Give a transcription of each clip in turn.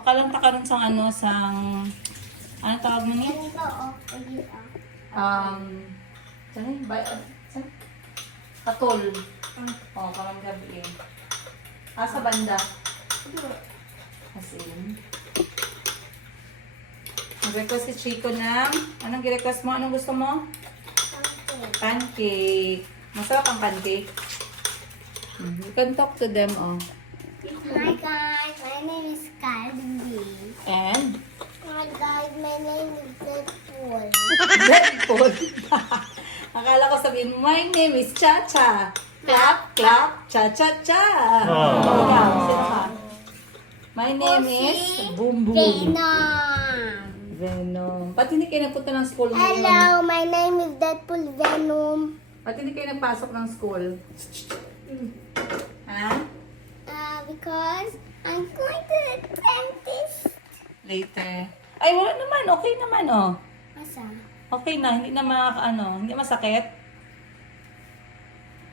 Makalanta ka rin sa ano tawag mo niya? Saan yun? Saan? Katol. Oo, parang gabi eh. Sa banda. As in. Nag-request si Chico ng, anong gi-request mo? Anong gusto mo? Pancake. Masarap ang pancake. You can talk to them, oh. Hi guys, my name is Calvi. And? Hi guys, my name is Deadpool. Deadpool. Akala ko sabihin, my name is Cha-Cha. Clap, clap, cha-cha-cha. Ikaw, sino ka? My name is Boom Boom. Venom. Venom. Pati hindi kayo nagpunta ng school ngayon. Hello, my name is Deadpool Venom. Pati hindi kayo nagpasok ng school. Ha? Because I'm going to the dentist. Later. Ay, wala naman. Okay naman, oh. Masa? Okay na. Hindi na hindi masakit.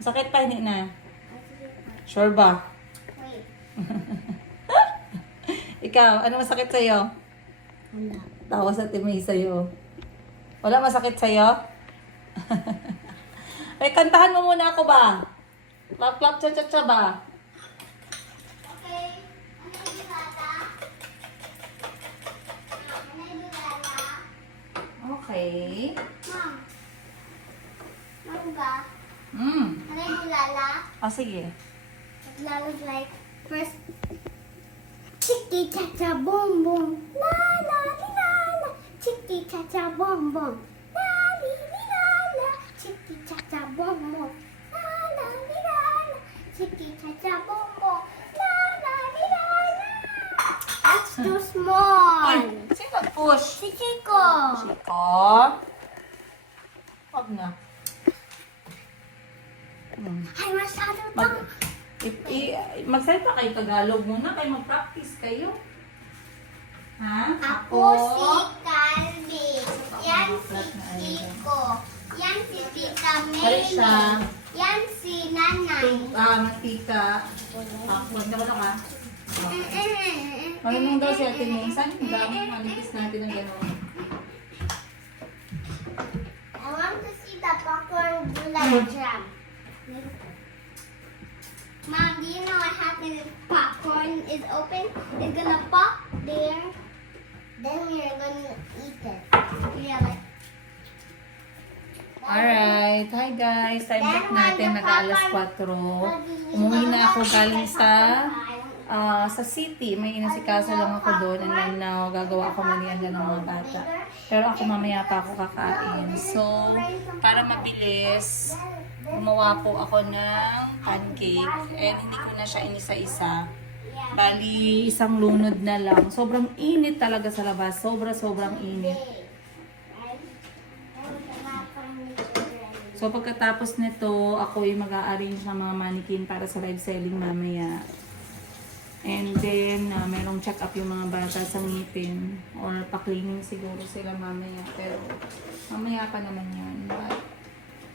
Masakit pa, hindi na. Sure ba? Wait. Ikaw, ano masakit sa'yo? Wala. Tawa sa timay sa'yo. Wala masakit sa'yo? Ay, kantahan mo muna ako ba? Clap, clap, cha-cha-cha ba? Okay. Ano yung bata? Ano yung bata? Okay. Mom. Mom ba? Ano yung lala? Sige. Lala's like, first, chiki cha cha boom boom, la la li la la, chiki cha cha boom boom, la li la la, chiki cha cha boom boom, la la li la la, chiki cha cha boom boom, la la li la la. That's too small. Ay, sino push? Si Chico. Chico. Wag na. Ay, masyado pang... Magsalita kayo Tagalog muna, kayo mag-practice kayo. Ha? Ako si Calvi. Yan si Chico. Yan si Tita Marisa. Mary. Yan si Nanay. Mantika. Huwag na ka. Marunong daw si Ate May. Saan yung dami? Manipis natin ng gano'n. I want to see the popcorn gulay jam. Mom, do you know what happens if popcorn is open? It's gonna pop there. Then we're gonna eat it. Yeah, like. Alright. Hi guys. Time check natin. Mag-alas 4. Umuwi na ako galing sa city. May inasikaso lang ako doon. And then now, gagawa ako merienda ng mga bata. Pero ako mamaya pa ako kakain. So, para mabilis, gumawa po ako ng pancake. And hindi ko na siya inisa-isa. Bali, isang lunod na lang. Sobrang init talaga sa labas. Sobrang init. So, pagkatapos nito, ako ay mag-a-arrange ng mga mannequin para sa live selling mamaya. And then, merong check-up yung mga bata sa ngipin. Or pa-cleaning siguro sila mamaya. Pero, mamaya pa naman yan. But,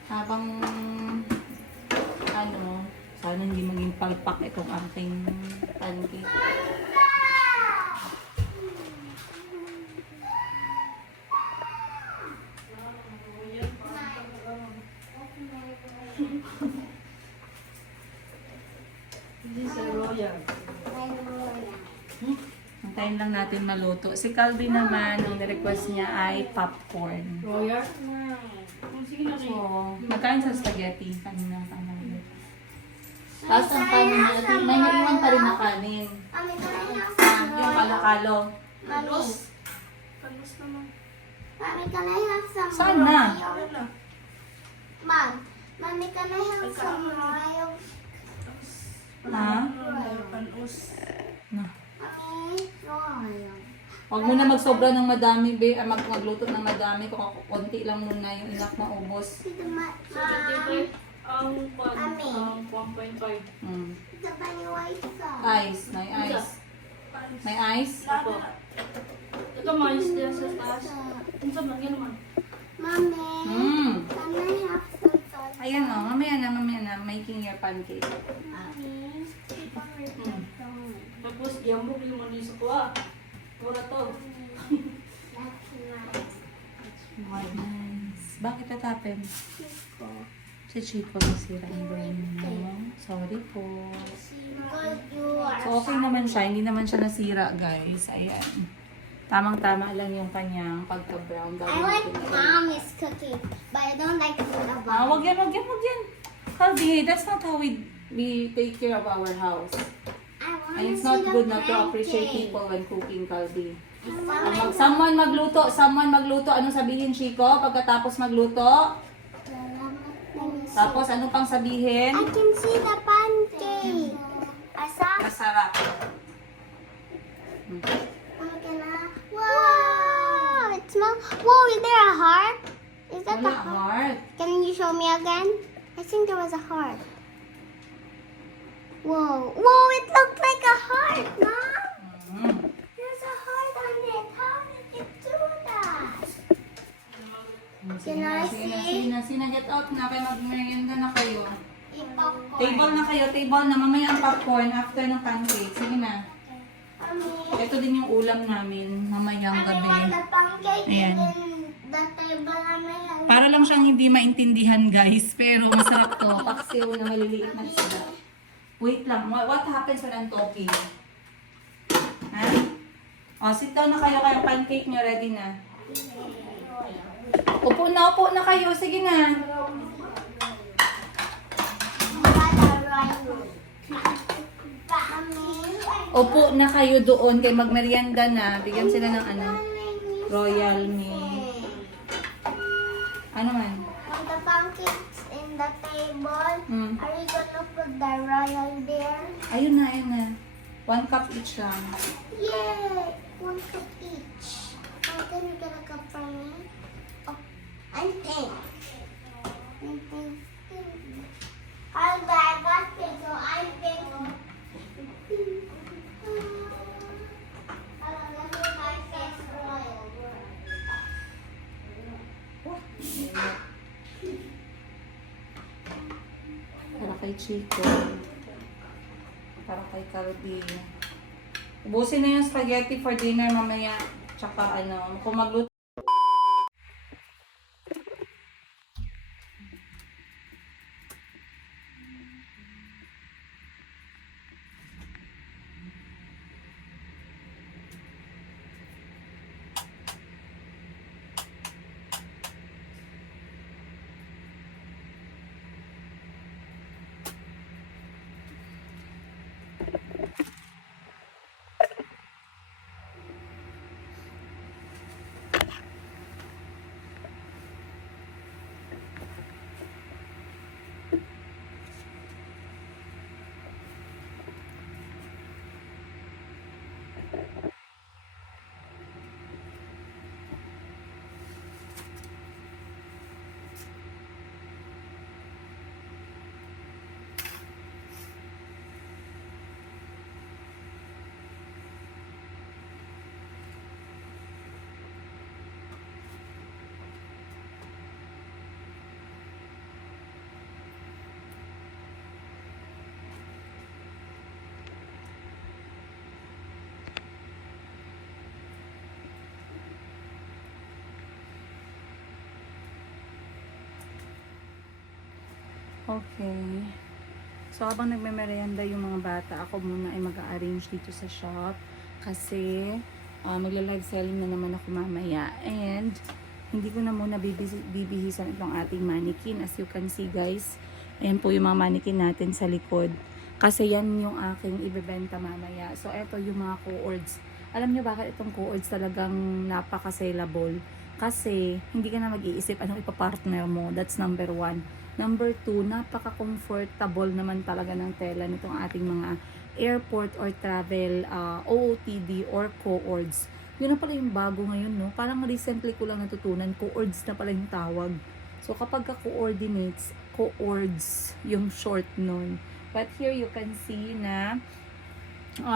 habang, sana hindi maging palpak itong aking pancake. Antayin lang natin maluto. Si Calvin naman, ang request niya ay popcorn. So, magkain sa spaghetti. Kanina pa namin. Tapos ang kanin natin, may naiwan pa rin na kanin. Mami, can I have Yung some kalo-kalo. Mami. Mami, can I have some Saan na? mayo? Mom, Mami, can I have some mayo? Ha? Na. Mami, mayo. Huwag mo na magsobra ng madami, be. Magluto ng madami. Kung konti lang muna yung enough na ubos. Ito ba? Ang Mami. 1.5. Ito ba yung white sauce? Ice. May ice. May ice? Ako. Ito mais din sa taas. Ang sabi, yan naman. Mami, can I have some sauce? Ayan o. Mamaya na. Making your pancake. Mami, ito may sauce. Tapos, yambog yung mani sa kuha. Mura to. That's nice. Nice. Bakit tatapin? Chico. Si Chico nasira ang brain mo. Sorry po. Because you are So, okay naman siya. Hindi naman siya nasira, guys. Ayan. Tamang-tama lang yung kanyang pagka-brown. I like mommy's cooking, but I don't like the Wag yan, wag yan, wag yan. Calvi, that's not how we take care of our house. I want And it's not good not to appreciate people when cooking, Calvi. Someone magluto, anong sabihin, Chico? Pagkatapos magluto, tapos ano pang sabihin? I can see the pancake. Asa? Masarap. Wow! It smells. Whoa! Is there a heart? Is that the Wala heart? heart. Can you show me again? I think there was a heart. Whoa! Whoa! It looked like a heart, Mom. Mm. There's a heart on it. How did it do that? Can I see? Sina, get out na kayo, mag-merienda na kayo. Eat popcorn. Table na kayo, table na. Mamaya ang popcorn after ng pancake. Sige na. Ito din yung ulam namin mamayang I want gabi. the pancake Ayan. and then the table namin. Para lang siyang hindi maintindihan, guys. Pero masarap to. Paksiw na maliliit na isda. Wait lang. What happens when I'm talking? Ha? O, sit down na kayo. Kayong pancake nyo ready na. Upo na kayo. Sige na. Upo na kayo doon. Kaya magmerienda na. Bigyan sila ng ano. Royal meal. Ano man? When the pancakes in the table, Hmm. are you gonna put the royal there? Ayun na. 1 cup each lang. Yay! 1 cup each. Oh, can you get a cup for me? Oh, I'm pink. I'm pink. I got pink, so I'm pink. Para kay Chico. Para kay Calvi. Ubusin na yung spaghetti for dinner mamaya. Tsaka ano, kung magluto. Okay. So, habang nagme-merienda yung mga bata, ako muna ay mag-arrange dito sa shop. Kasi, magla-live selling na naman ako mamaya. And, hindi ko na muna bibihisan itong ating mannequin. As you can see, guys, ayan po yung mga mannequin natin sa likod. Kasi yan yung aking ibebenta mamaya. So, eto yung mga co-ords. Alam nyo bakit itong co-ords talagang napaka-sellable? Kasi, hindi ka na mag-iisip anong ipapartner mo. That's number 1. Number 2, napaka-comfortable naman talaga ng tela nitong ating mga airport or travel OOTD or co-ords. Yun na pala yung bago ngayon, no? Parang recently ko lang natutunan, co-ords na pala yung tawag. So, kapag ka-coordinates, co-ords yung short nun. But here you can see na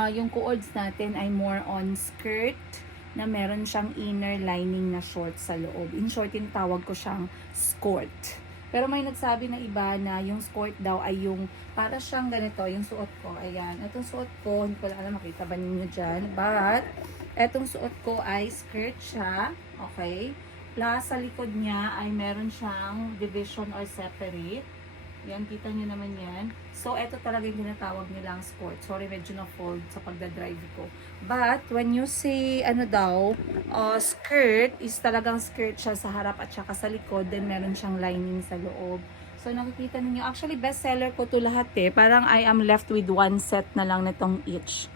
yung co-ords natin ay more on skirt na meron siyang inner lining na short sa loob. In short, yung tawag ko siyang skirt. Pero may nagsabi na iba na yung skirt daw ay yung para siyang ganito, yung suot ko. Ayan. Itong suot ko, hindi ko alam makita ba ninyo dyan. But, Etong suot ko ay skirt siya. Okay. Plus, sa likod niya ay meron siyang division or separate. Yan, kita nyo naman yan. So, ito talaga yung tinatawag nilang sport. Sorry, medyo na-fold sa pagdadrive ko. But, when you say, skirt, is talagang skirt siya sa harap at saka sa likod. Then, meron siyang lining sa loob. So, nakikita niyo actually, bestseller ko to lahat eh. Parang I am left with one set na lang nitong each.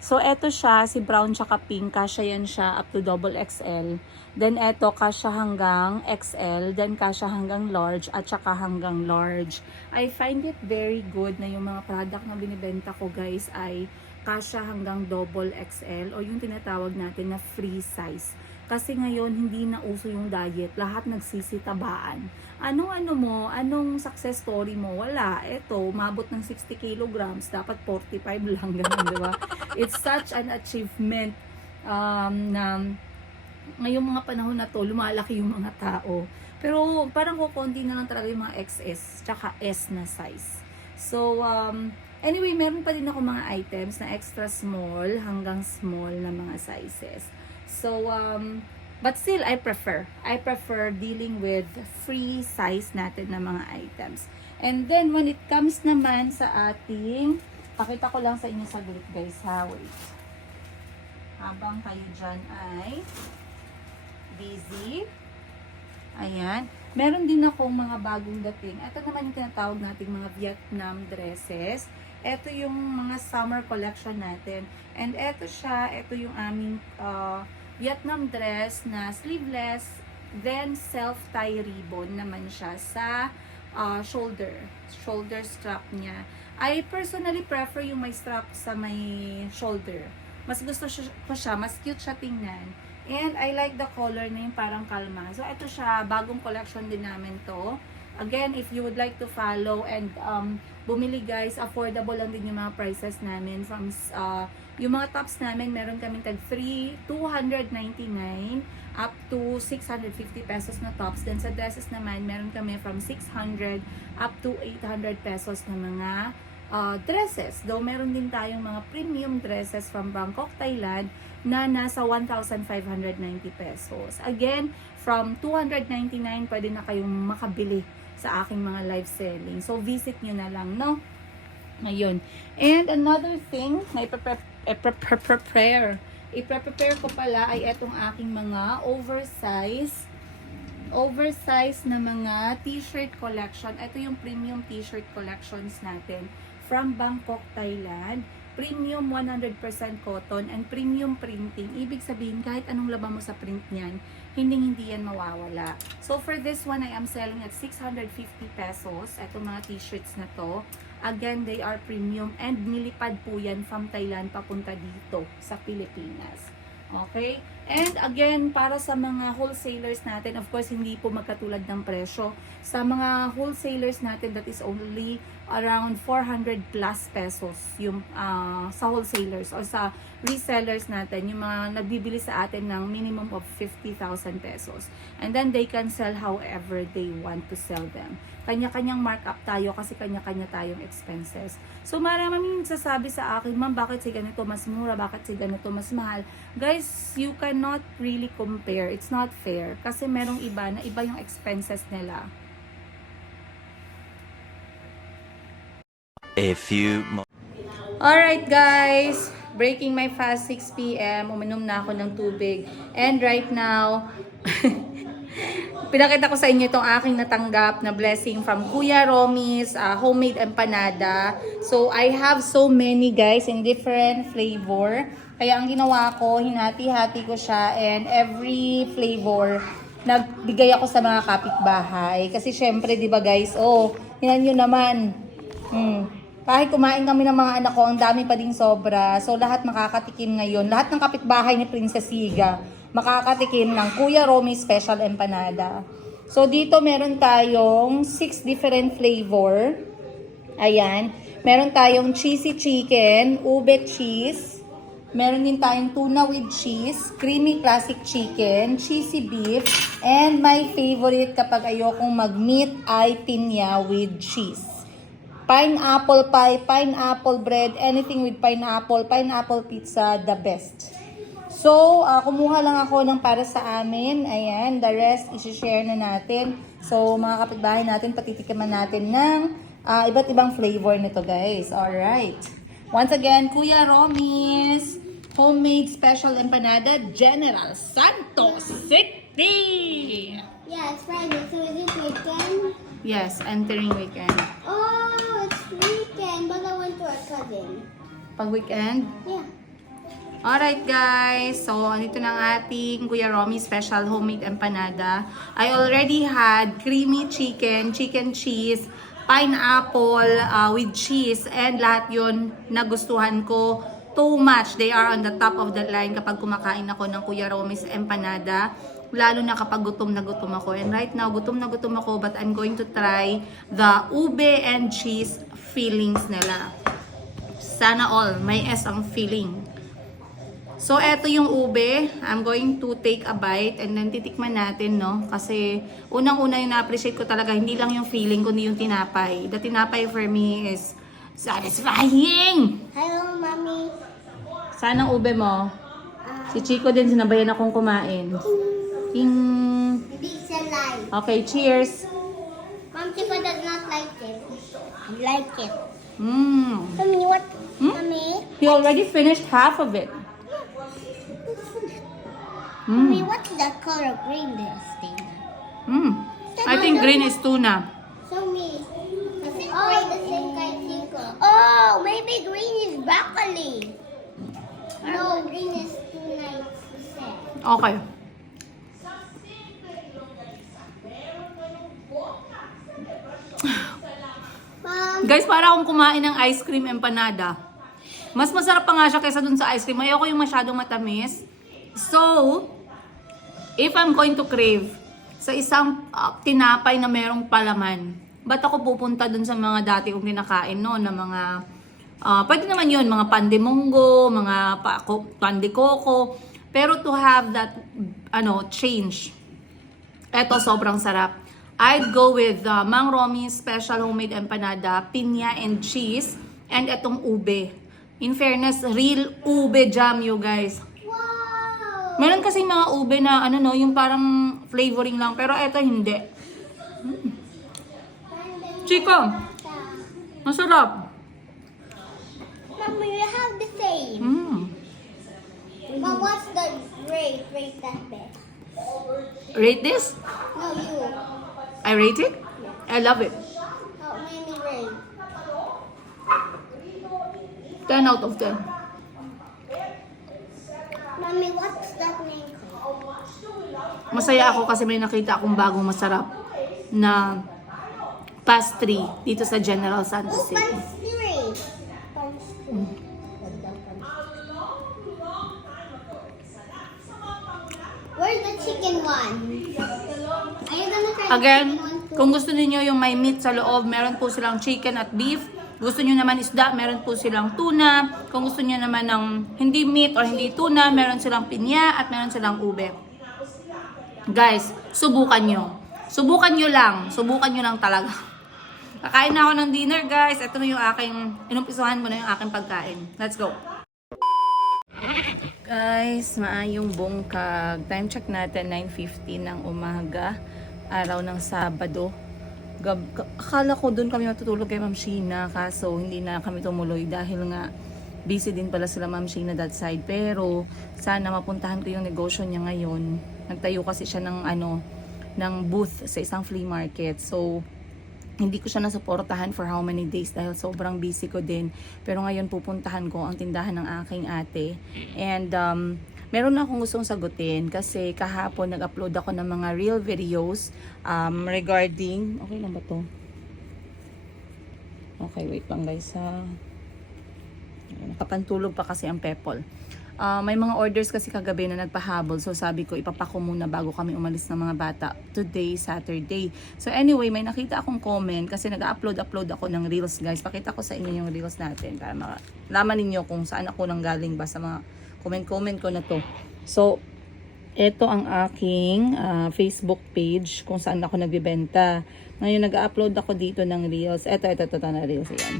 So, eto siya, si brown tsaka pink, kasya yan siya up to double XL. Then, eto, kasya hanggang XL. Then, kasya hanggang large at saka hanggang large. I find it very good na yung mga product na binibenta ko, guys, ay kasya hanggang double XL o yung tinatawag natin na free size. Kasi ngayon, hindi na uso yung diet. Lahat nagsisitabaan. Anong success story mo? Wala. Eto, mabot ng 60 kilograms. Dapat 45 lang. Ganun, di ba? It's such an achievement na ngayong mga panahon na to, lumalaki yung mga tao. Pero parang kukunti na lang talaga yung mga XS tsaka S na size. So, anyway, meron pa din ako mga items na extra small hanggang small na mga sizes. So, but still, I prefer dealing with free size natin na mga items. And then, when it comes naman sa ating, pakita ko lang sa inyo saglit guys, ha, wait. Habang kayo dyan ay busy. Ayan. Meron din akong mga bagong dating. Ito naman yung tinatawag nating mga Vietnam dresses. Ito yung mga summer collection natin. And ito siya, ito yung aming Vietnam dress na sleeveless, then self-tie ribbon naman siya sa shoulder strap niya. I personally prefer yung may strap sa may shoulder. Mas gusto ko siya, mas cute siya tingnan. And I like the color na yung parang kalma. So ito siya, bagong collection din namin to. Again, if you would like to follow and bumili guys, affordable lang din yung mga prices namin. From yung mga tops namin, meron kaming tag 299 up to 650 pesos na tops. Then sa dresses naman, meron kami from 600 up to 800 pesos na mga dresses. Though meron din tayong mga premium dresses from Bangkok, Thailand na nasa 1,590 pesos. Again, from 299 pwede na kayong makabili sa aking mga live selling. So, visit nyo na lang, no? Ngayon. And another thing na i-prepare ko pala ay etong aking mga oversize na mga t-shirt collection. Ito yung premium t-shirt collections natin from Bangkok, Thailand. Premium 100% cotton and premium printing. Ibig sabihin, kahit anong laban mo sa print niyan, hindi yan mawawala. So, for this one, I am selling at 650 pesos. Ito mga t-shirts na to. Again, they are premium and nilipad po yan from Thailand papunta dito sa Pilipinas. Okay? And again, para sa mga wholesalers natin, of course, hindi po magkatulad ng presyo. Sa mga wholesalers natin, that is only around 400 plus pesos yung sa wholesalers o sa resellers natin, yung mga nagbibili sa atin ng minimum of 50,000 pesos. And then they can sell however they want to sell them. Kanya-kanyang markup tayo kasi kanya-kanya tayong expenses. So maraming sasabi sa akin, ma'am, bakit si ganito mas mura, bakit si ganito mas mahal? Guys, you cannot really compare. It's not fair. Kasi merong iba na iba yung expenses nila. A few Alright guys, breaking my fast 6 p.m. Uminom na ako ng tubig. And right now, pinakita ko sa inyo itong aking natanggap na blessing from Kuya Romy's homemade empanada. So, I have so many guys in different flavor. Kaya ang ginawa ko, hinati-hati ko siya and every flavor, nagbigay ako sa mga kapitbahay. Kasi syempre, di ba guys, yan yun naman. Kahit kumain kami ng mga anak ko, ang dami pa ding sobra. So, lahat makakatikim ngayon. Lahat ng kapitbahay ni Princess Higa, makakatikim ng Kuya Romy Special Empanada. So, dito meron tayong 6 different flavor. Ayan. Meron tayong cheesy chicken, ube cheese. Meron din tayong tuna with cheese, creamy classic chicken, cheesy beef, and my favorite kapag ayokong mag-meat ay pinya with cheese. Pineapple pie, pineapple bread, anything with pineapple, pineapple pizza, the best. So, kumuha lang ako ng para sa amin. Ayan, the rest isi-share na natin. So, mga kapitbahay natin, patitikiman natin ng iba't ibang flavor nito, guys. Alright. Once again, Kuya Romis, homemade special empanada, General Santos City. Yeah, it's Friday, so is it weekend? Yes, entering weekend. Oh, it's weekend, but I went to our cousin. Pag weekend? Yeah. Alright guys, so andito na ang ating Kuya Romy special homemade empanada. I already had creamy chicken, chicken cheese, pineapple with cheese, and lahat yun nagustuhan ko. Too much. They are on the top of the line kapag kumakain ako ng Kuya Romy's empanada. Lalo na kapag gutom na gutom ako. And right now, gutom na gutom ako, but I'm going to try the ube and cheese fillings nila. Sana all, may S ang filling. So, eto yung ube. I'm going to take a bite and then titikman natin, no? Kasi, unang-una yung na-appreciate ko talaga, hindi lang yung feeling, kundi yung tinapay. The tinapay for me is satisfying! Hello, Mommy. Saan ang ube mo? Si Chico din, sinabayan akong kumain. Ting! Hindi siya live. Okay, cheers! Mom, Chico does not like it. I like it. Mmm! Mommy, what? Hmm? Mommy? He already finished half of it. Mommy, what's the color green this thing? Mmm! I think green is tuna. Show me. Oh, the same kind Chico. Oh, maybe green is broccoli. No, green is tuna instead. Okay. Mom, Guys, para akong kumain ng ice cream empanada. Mas masarap pa nga siya kaysa dun sa ice cream. Ayoko yung masyadong matamis. So, if I'm going to crave sa isang tinapay na merong palaman, ba't ako pupunta dun sa mga dati kong kinakain noon na mga, pwede naman yun, mga pandemonggo, mga pandikoko. Pero to have that, change. Eto, sobrang sarap. I'd go with Mang Romy's special homemade empanada, pinya and cheese, and etong ube. In fairness, real ube jam, you guys. wow. Meron kasi mga ube na, yung parang flavoring lang, pero eto hindi. Chico, masarap. Mommy, you have the same. Mom, what's the rate? Rate that bit. Rate this? No, you. I rate it? I love it. How many rate? 10 out of 10. Mommy, what's that name called? Masaya ako kasi may nakita akong bagong masarap na pastry dito sa General Santos Oh, City. pastry. Pastry. Where's the chicken one? Are you gonna try Again, the chicken one too? kung gusto niyo yung may meat sa loob, meron po silang chicken at beef. Gusto niyo naman isda, meron po silang tuna. Kung gusto niyo naman ng hindi meat or hindi tuna, meron silang pinya at meron silang ube. Guys, subukan nyo. Subukan nyo lang. Subukan nyo lang talaga. Kakain na ako ng dinner, guys. Ito na yung aking, inumpisuhan mo na yung aking pagkain. Let's go. Guys, maayong bungkag. Time check natin, 9:50 ng umaga. Araw ng Sabado. Akala ko doon kami matutulog kay Ma'am Sheena, kaso hindi na kami tumuloy dahil nga busy din pala sila Ma'am Sheena that side. Pero sana mapuntahan ko yung negosyo niya ngayon. Nagtayo kasi siya ng booth sa isang flea market. So hindi ko siya nasuportahan for how many days dahil sobrang busy ko din. Pero ngayon pupuntahan ko ang tindahan ng aking ate. And meron na akong gustong sagutin kasi kahapon nag-upload ako ng mga real videos regarding, okay lang ba to? Okay, wait lang guys ha. Nakapantulog pa kasi ang Pepol. May mga orders kasi kagabi na nagpahabol. So sabi ko ipapako muna bago kami umalis ng mga bata. Today, Saturday. So anyway, may nakita akong comment kasi nag-upload ako ng reels guys. Pakita ko sa inyo yung reels natin para malaman ninyo kung saan ako nanggaling ba sa mga comment ko na to. So, ito ang aking Facebook page kung saan ako nagbibenta. Ngayon nag-upload ako dito ng reels. Ito na reels. Ayan.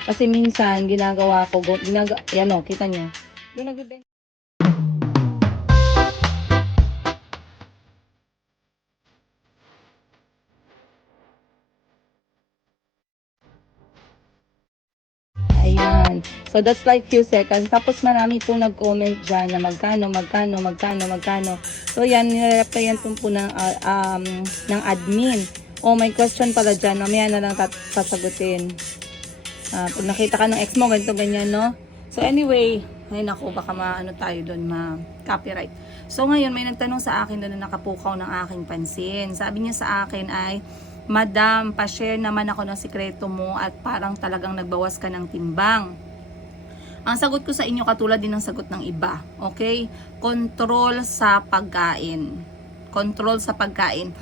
Kasi minsan ginagawa ko, yan o, kita nyo. Doon nagbibenta. So, that's like few seconds. Tapos, marami pong nag-comment dyan na magkano. So, yan, nire-replyan po ng admin. Oh, may question pala dyan. Mamaya na lang sasagutin. Pag nakita ka ng ex mo, ganito, ganyan, no? So, anyway, ay naku, baka maano tayo doon, ma-copyright. So, ngayon, may nagtanong sa akin doon na nakapukaw ng aking pansin. Sabi niya sa akin ay, Madam, pa-share naman ako ng sikreto mo at parang talagang nagbawas ka ng timbang. Ang sagot ko sa inyo katulad din ng sagot ng iba. Okay? Control sa pagkain. Control sa pagkain.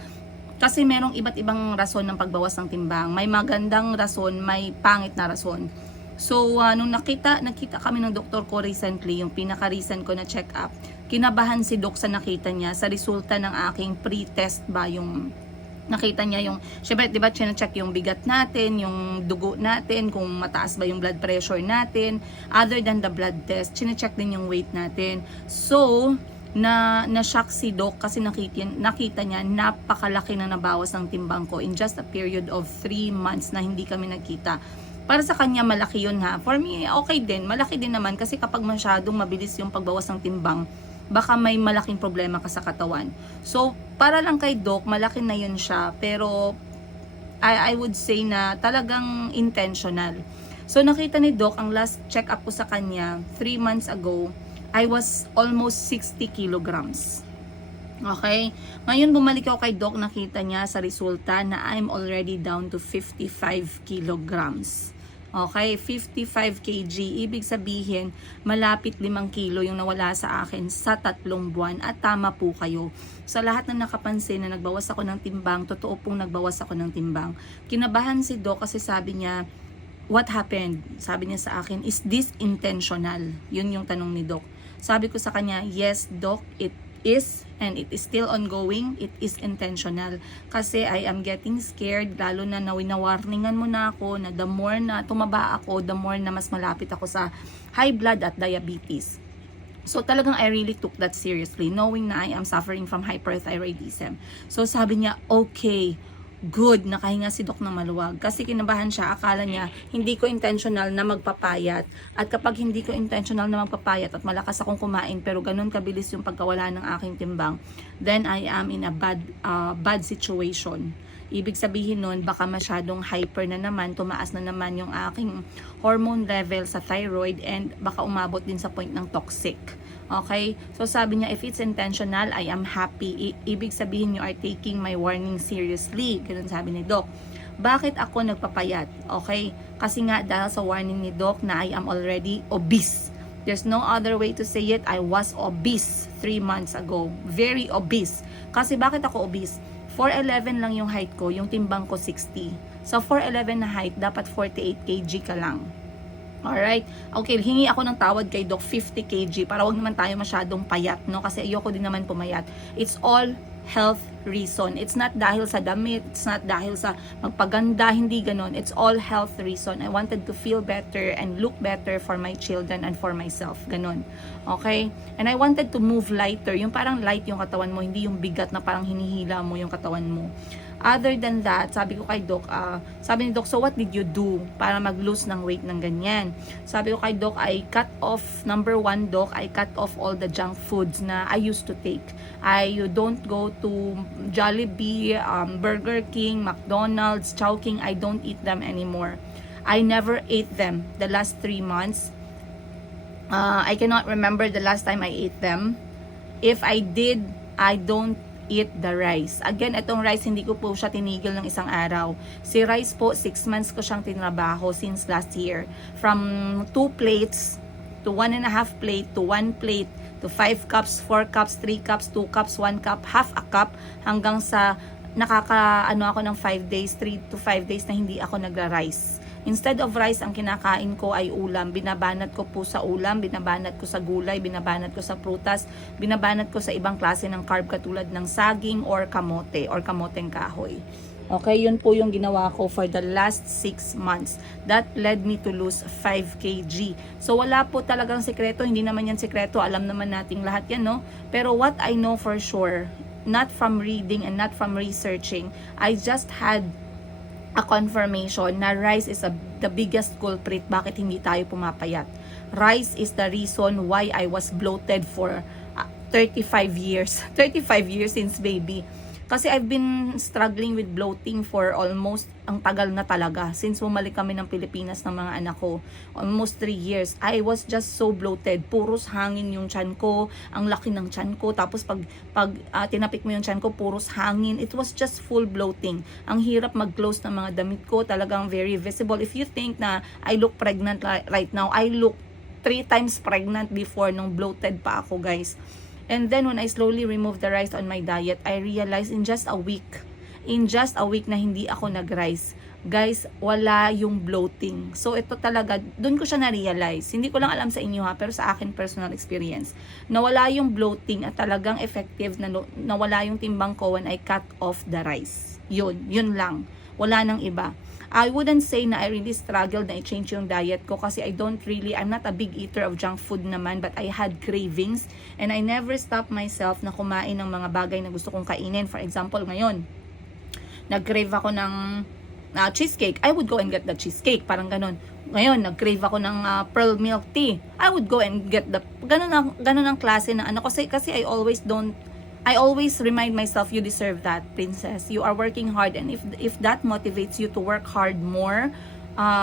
Kasi merong iba't ibang rason ng pagbawas ng timbang. May magandang rason, may pangit na rason. So, nung nakita kami ng doktor ko recently, yung pinaka-recent ko na check-up, kinabahan si Doc sa nakita niya sa resulta ng aking pre-test ba, yung nakita niya yung, syempre, diba, check yung bigat natin, yung dugo natin, kung mataas ba yung blood pressure natin. Other than the blood test, check din yung weight natin. So, na-shock si Doc kasi nakita niya napakalaki na nabawas ng timbang ko in just a period of 3 months na hindi kami nagkita. Para sa kanya, malaki yun ha. For me, okay din. Malaki din naman kasi kapag masyadong mabilis yung pagbawas ng timbang, baka may malaking problema ka sa katawan. So, para lang kay Doc, malaki na yun siya. Pero, I would say na talagang intentional. So, nakita ni Doc, ang last check-up ko sa kanya, 3 months ago, I was almost 60 kilograms. Okay? Ngayon, bumalik ako kay Doc, nakita niya sa resulta na I'm already down to 55 kilograms. Okay, 55 kg. Ibig sabihin, malapit 5 kilo yung nawala sa akin sa 3 buwan. At tama po kayo. Sa lahat na nakapansin na nagbawas ako ng timbang, totoo pong nagbawas ako ng timbang. Kinabahan si Doc kasi sabi niya, what happened? Sabi niya sa akin, is this intentional? Yun yung tanong ni Doc. Sabi ko sa kanya, yes Doc, it is, and it is still ongoing. It is intentional kasi I am getting scared, lalo na winawarningan mo na ako na the more na tumaba ako, the more na mas malapit ako sa high blood at diabetes. So talagang I really took that seriously, knowing na I am suffering from hyperthyroidism. So sabi niya, okay, good, nakahinga si Doc ng maluwag. Kasi kinabahan siya, akala niya hindi ko intentional na magpapayat. At kapag hindi ko intentional na magpapayat at malakas akong kumain pero ganun kabilis yung pagkawala ng aking timbang, then I am in a bad situation. Ibig sabihin nun, baka masyadong hyper na naman, tumaas na naman yung aking hormone level sa thyroid and baka umabot din sa point ng toxic. Okay? So sabi niya, if it's intentional, I am happy. Ibig sabihin, you are taking my warning seriously. Ganun sabi ni Doc. Bakit ako nagpapayat? Okay? Kasi nga dahil sa warning ni Doc na I am already obese. There's no other way to say it. I was obese 3 months ago. Very obese. Kasi bakit ako obese? 4'11 lang yung height ko, yung timbang ko 60. So 4'11 na height, dapat 48 kg ka lang. Alright? Okay, hingi ako ng tawad kay Doc, 50 kg para wag naman tayo masyadong payat, no? Kasi ayoko din naman pumayat. It's all health reason. It's not dahil sa damit, it's not dahil sa magpaganda, hindi ganon. It's all health reason. I wanted to feel better and look better for my children and for myself. Ganon. Okay? And I wanted to move lighter. Yung parang light yung katawan mo, hindi yung bigat na parang hinihila mo yung katawan mo. Other than that, sabi ko kay Doc, sabi ni Doc, so what did you do para mag-lose ng weight ng ganyan? Sabi ko kay Doc, I cut off, number 1 Doc, I cut off all the junk foods na I used to take. I don't go to Jollibee, Burger King, McDonald's, Chowking, I don't eat them anymore. I never ate them the last 3 months. I cannot remember the last time I ate them. If I did, I don't eat the rice. Again, itong rice, hindi ko po siya tinigil ng isang araw. Si rice po, 6 months ko siyang tinrabaho since last year. From 2 plates to 1.5 plate to 1 plate to 5 cups, 4 cups, 3 cups, 2 cups, 1 cup, half a cup, hanggang sa ako ng 5 days, 3 to 5 days na hindi ako nagra-rice. Instead of rice, ang kinakain ko ay ulam. Binabanat ko po sa ulam, binabanat ko sa gulay, binabanat ko sa prutas, binabanat ko sa ibang klase ng carb katulad ng saging or kamote or kamoteng kahoy. Okay, yun po yung ginawa ko for the last 6 months. That led me to lose 5 kg. So wala po talagang sekreto, hindi naman yan sekreto, alam naman nating lahat yan, no? Pero what I know for sure, not from reading and not from researching, I just had a confirmation na rice is the biggest culprit bakit hindi tayo pumapayat. Rice is the reason why I was bloated for 35 years. 35 years since baby. Kasi I've been struggling with bloating for almost ang tagal na talaga. Since bumalik kami ng Pilipinas ng mga anak ko. Almost 3 years. I was just so bloated. Puros hangin yung tiyan ko. Ang laki ng tiyan ko. Tapos pag tinapik mo yung tiyan ko, puros hangin. It was just full bloating. Ang hirap mag-close ng mga damit ko. Talagang very visible. If you think na I look pregnant right now, I look 3 times pregnant before nung bloated pa ako, guys. And then when I slowly removed the rice on my diet, I realized in just a week na hindi ako nag-rice, guys, wala yung bloating. So ito talaga, dun ko siya na-realize. Hindi ko lang alam sa inyo ha, pero sa akin personal experience, nawala yung bloating at talagang effective na nawala yung timbang ko when I cut off the rice. Yun lang. Wala nang iba. I wouldn't say na I really struggled na i-change yung diet ko kasi I'm not a big eater of junk food naman, but I had cravings and I never stopped myself na kumain ng mga bagay na gusto kong kainin. For example, ngayon, nag-crave ako ng cheesecake. I would go and get the cheesecake. Parang ganun. Ngayon, nag-crave ako ng pearl milk tea. I would go and get the... Ganun ang klase na ano. Kasi I always remind myself, you deserve that, princess. You are working hard, and if that motivates you to work hard more,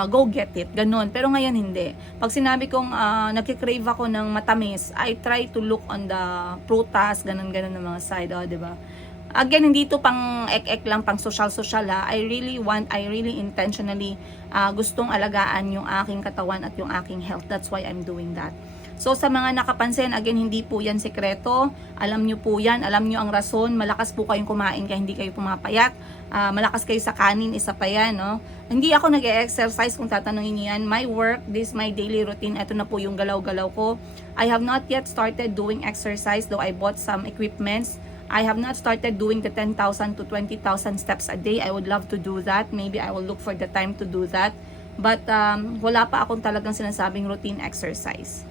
go get it. Ganun. Pero ngayon hindi. Pag sinabi kong nagkikrave ako ng matamis, I try to look on the prutas, ganun-ganun ng mga side, diba? Again, hindi to pang ek-ek lang, pang social-social ha. I really intentionally gustong alagaan yung aking katawan at yung aking health. That's why I'm doing that. So sa mga nakapansin, again, hindi po yan sekreto. Alam nyo po yan. Alam nyo ang rason. Malakas po kayong kumain kaya hindi kayo pumapayat. Malakas kayo sa kanin, isa pa yan. No? Hindi ako nag-exercise kung tatanungin nyo yan. My work, this my daily routine. Ito na po yung galaw-galaw ko. I have not yet started doing exercise, though I bought some equipments. I have not started doing the 10,000 to 20,000 steps a day. I would love to do that. Maybe I will look for the time to do that. But wala pa akong talagang sinasabing routine exercise.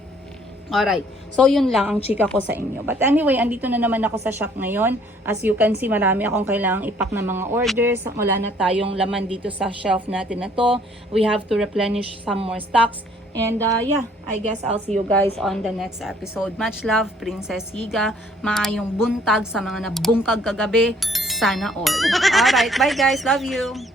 Alright, so yun lang ang chika ko sa inyo. But anyway, andito na naman ako sa shop ngayon. As you can see, marami akong kailangang ipack na mga orders. Wala na tayong laman dito sa shelf natin na to. We have to replenish some more stocks. And yeah, I guess I'll see you guys on the next episode. Much love, Princess Higa. Maayong buntag sa mga nabungkag kagabi. Sana all. Alright, bye guys. Love you.